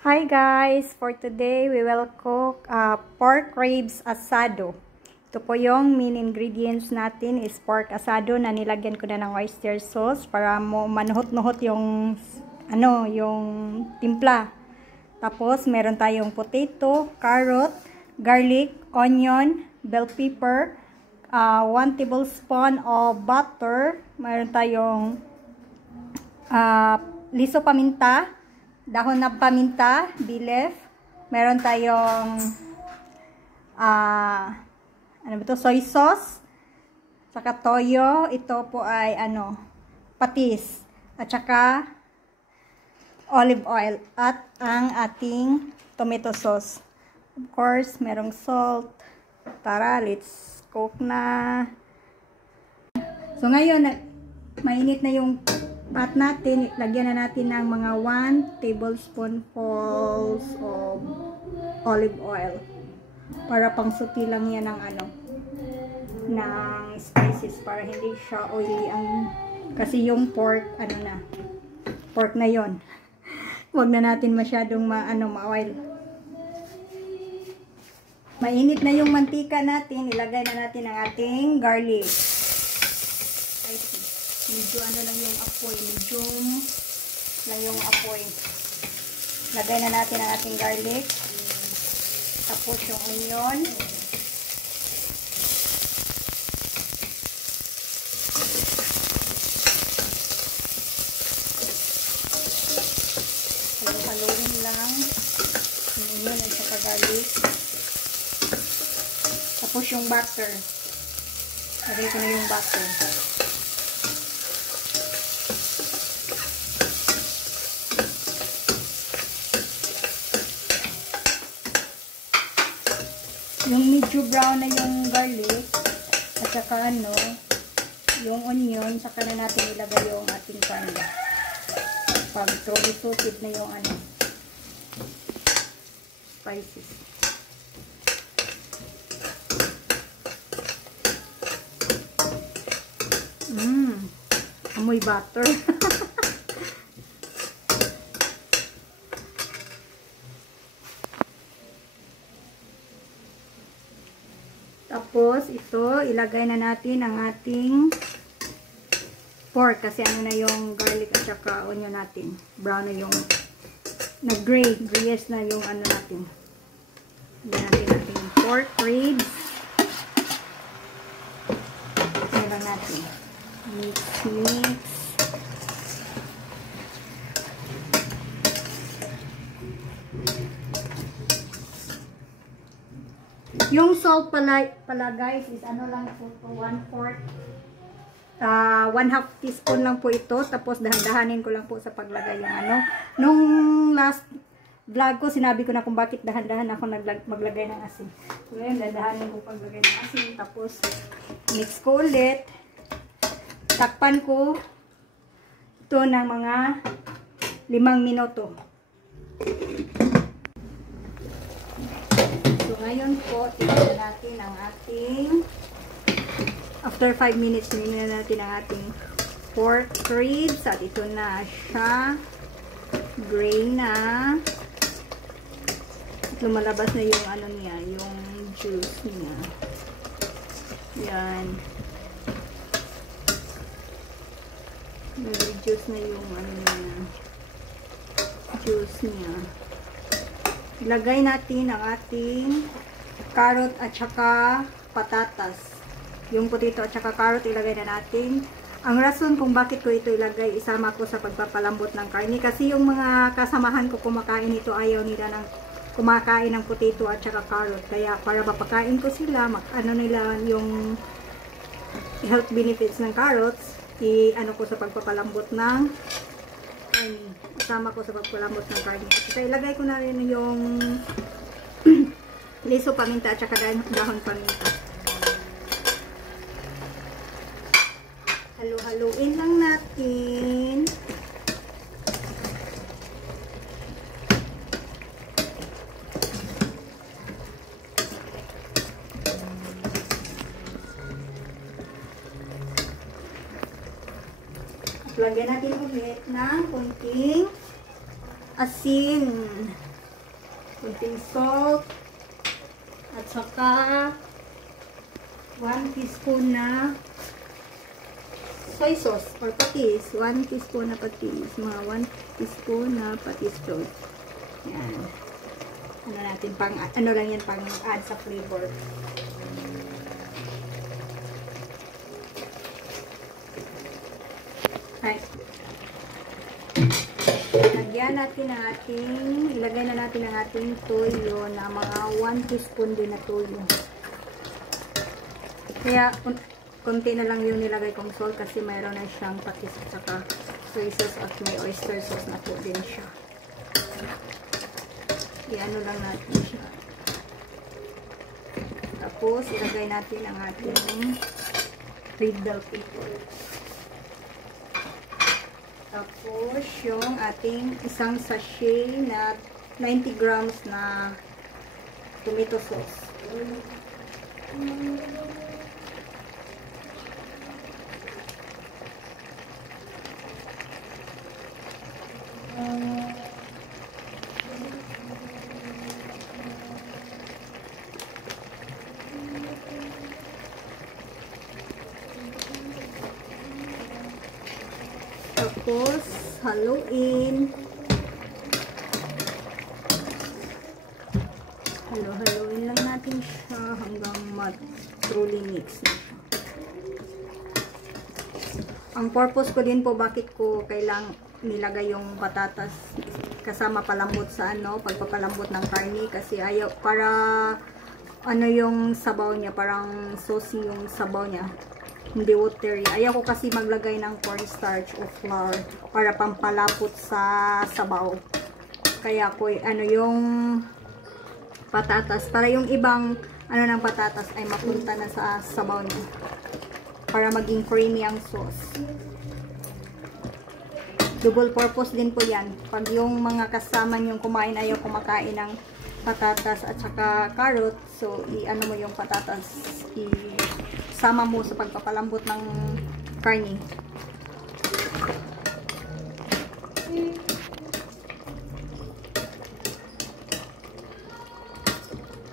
Hi guys! For today, we will cook pork ribs asado. Ito po yung main ingredients natin is pork asado na nilagyan ko na ng oyster sauce para manuhot-nuhot yung yung timpla. Tapos meron tayong potato, carrot, garlic, onion, bell pepper, 1 tablespoon of butter, meron tayong liso paminta, dahon ng paminta, bilef. Meron tayong soy sauce, saka toyo. Ito po ay patis, at saka olive oil, at ang ating tomato sauce. Of course, merong salt. Tara, let's cook na. So ngayon, mainit na yung pat natin, lagyan na natin ng mga 1 tablespoonfuls of olive oil para pang suti lang yan ng ng spices, para hindi siya oily kasi yung pork pork na yon. Huwag na natin masyadong ma-oil. Mainit na yung mantika natin, ilagay na natin ang ating garlic. Medyo lang yung apoy, medium lang yung apoy. Lagay na natin ang ating garlic. Tapos yung onion. Haluin lang yung onion at saka garlic. Tapos yung butter. Lagay ko na yung butter. Yung medyo brown na yung garlic at saka yung onion, saka na natin ilagay yung ating karne. Pag truly-suited na yung spices. Amoy butter. Tapos, ito, ilagay na natin ang ating pork. Kasi na yung garlic at saka onion natin. Brown na yung, grayish na yung natin. Ilagay natin ating pork ribs. Ilagay natin. Mix. Yung salt pala guys is lang po to, 1/4 1/2 teaspoon lang po ito. Tapos dahan-dahanin ko lang po sa paglagay yung nung last vlog ko sinabi ko na kung bakit dahan-dahan ako maglagay ng asin. So ngayon dahan-dahanin ko paglagay ng asin. Tapos mix ko ulit. Takpan ko ito ng mga 5 minuto. So, ngayon po, tignan natin ang ating, after 5 minutes, tignan natin ang ating pork ribs. At ito na siya. Gray na. At lumalabas na yung niya, yung juice niya. Yan. Nag-reduce na yung niya. Juice niya. Ilagay natin ang ating carrot at saka patatas. Yung potato at saka carrot ilagay na natin. Ang rason kung bakit ko ito ilagay, isama ko sa pagpapalambot ng karne. Kasi yung mga kasamahan ko kumakain ito, ayaw nila ng kumakain ng potato at saka carrot. Kaya para mapakain ko sila, nila yung health benefits ng carrots, ko sa pagpapalambot ng karne. Isama ko sa pagpalambot ng karne. At ilagay ko na rin yung liso paminta at saka dahon paminta. Halu-haluin lang natin. Lagyan natin ulit ng kunting asin. Kunting salt. At saka 1 teaspoon na soy sauce or patis. 1 teaspoon na patis. Mga 1 teaspoon na patis sauce. Yan. Ano natin pang, ano lang yan pang add sa flavor. Right. Lagyan natin ang ating, ilagay na natin ang ating toyo na mga 1 teaspoon din na toyo. Kaya, konti na lang yung nilagay kong salt kasi mayroon na siyang patis at saka soy sauce at may oyster sauce na po din siya. I-ano lang natin siya. Tapos, ilagay natin ang ating red bell pepper. Tapos, yung ating isang sachet na 90 grams na tomato sauce. Tapos, haluin. Haluin lang natin siya hanggang truly mix na siya. Ang purpose ko din po bakit ko kailang nilagay yung patatas kasama palambot sa pagpapalambot ng karne kasi ayaw para yung sabaw niya, parang saucy yung sabaw niya. Hindi watery. Ayaw ko kasi maglagay ng cornstarch o flour para pampalapot sa sabaw. Kaya ko yung patatas para yung ibang ng patatas ay mapunta na sa sabaw niya para maging creamy ang sauce. Double purpose din po yan. Pag yung mga kasama niyong kumain ayaw kumakain ng patatas at saka carrot, so i-ano mo yung patatas, sama mo sa pagpapalambot ng karne.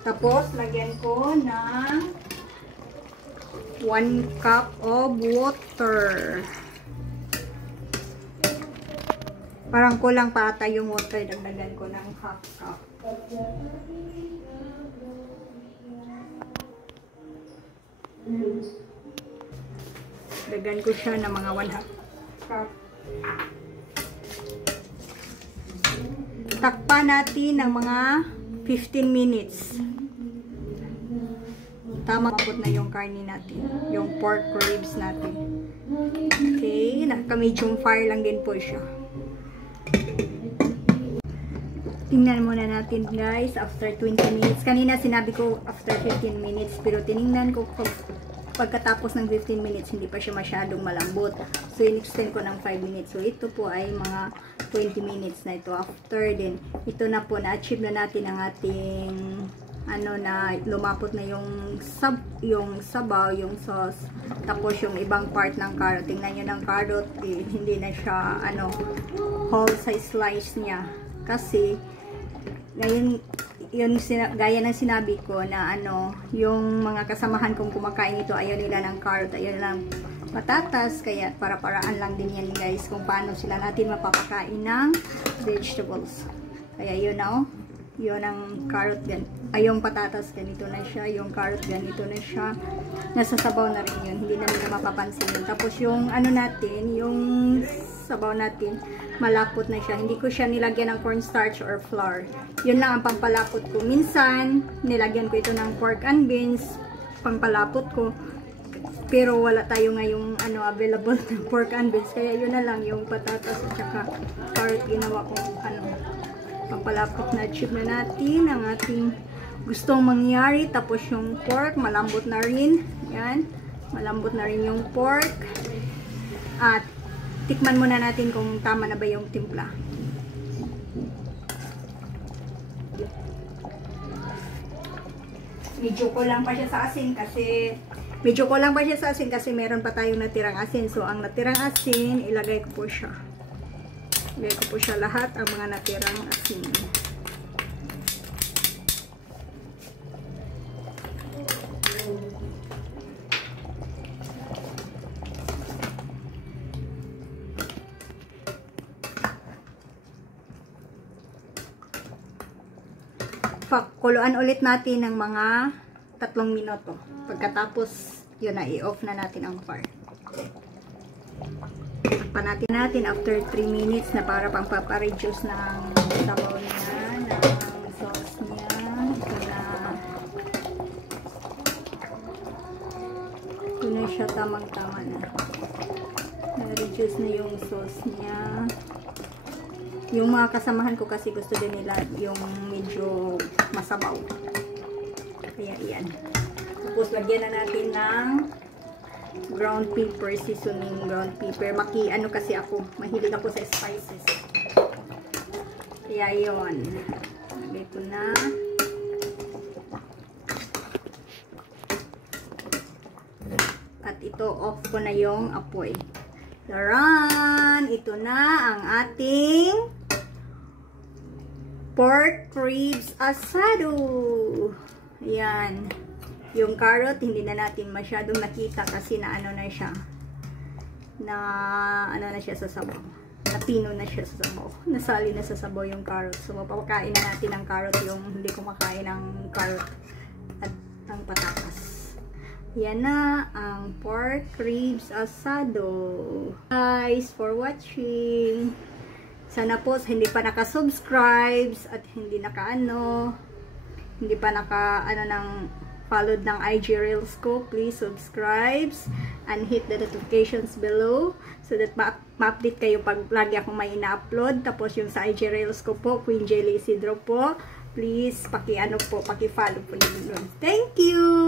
Tapos, lagyan ko ng 1 cup of water. Parang kulang pa ata yung water. Dagdagan ko ng half cup. Dagdagan ko siya ng mga 1/2 cup. Takpan natin ng mga 15 minutes. Tama, mabot na yung karne natin. Yung pork ribs natin. Okay, naka-medium fire lang din po siya. Tingnan muna natin guys after 20 minutes. Kanina sinabi ko after 15 minutes pero tiningnan ko pagkatapos ng 15 minutes hindi pa siya masyadong malambot. So in-extend ko ng 5 minutes. So ito po ay mga 20 minutes na ito after din. Ito na po, na-achieve na natin ang ating na lumapot na yung sabaw, yung sauce. Tapos yung ibang part ng carrot. Tingnan nyo ng carrot, hindi na siya whole size slice niya. Kasi ngayon, gaya ng sinabi ko na yung mga kasamahan kong kumakain ito, ayaw nila ng carrot, ayaw nila ng patatas, kaya para-paraan lang din yan guys kung paano sila natin mapapakain ng vegetables. Kaya yun yun ang carrot din. Ay, yung patatas ganito na siya, yung carrot ganito na siya. Nasa sabaw na rin yun, hindi na nila mapapansin yun. Tapos yung natin, yung sabaw natin, malapot na siya. Hindi ko siya nilagyan ng cornstarch or flour. Yun lang ang pampalapot ko. Minsan, nilagyan ko ito ng pork and beans, pampalapot ko. Pero wala tayo ngayong available ng pork and beans. Kaya yun na lang, yung patatas at saka carrot ginawa ko pampalapot na. Achieve na natin ang ating gustong mangyari. Tapos yung pork, malambot na rin. Yan. Malambot na rin yung pork. At tikman muna natin kung tama na ba yung timpla. Medyo kulang pa siya sa asin kasi meron pa tayong natirang asin. So ang natirang asin, ilagay ko po siya. Ilagay ko po siya lahat ang mga natirang asin. Pakuluan ulit natin ng mga 3 minuto. Pagkatapos, yun na, i-off na natin ang fire. Takpan natin after 3 minutes na para pang papareduce ng sabaw niya, ng sauce niya. Ito na siya, tamang-tama na. Na-reduce na yung sauce niya. Yung mga kasamahan ko kasi gusto din nila yung medyo masabaw. Kaya yan. Tapos lagyan na natin ng ground pepper, seasoning ground pepper. Ano kasi ako, mahilig ako sa spices. Kaya yun. Ito na. At ito, off ko na yung apoy. Taran! Ito na ang ating pork ribs asado. Ayan. Yung carrot, hindi na natin masyadong nakita kasi na ano na siya. Ano na siya sa sabaw. Napino na siya sa sabaw. Nasali na sa sabaw yung carrot. So, mapapakain na natin ng carrot yung hindi kumakain ng carrot at ang patatas. Yan na ang pork ribs asado. Guys, for watching. Sana po hindi pa naka-subscribe at hindi hindi pa followed ng IG Reels ko, please subscribe and hit the notifications below so that ma-update kayo pag lagi akong may ina-upload. Tapos yung sa IG Reels ko po, Queen Jelly Isidro po, please paki-follow po yun. Thank you!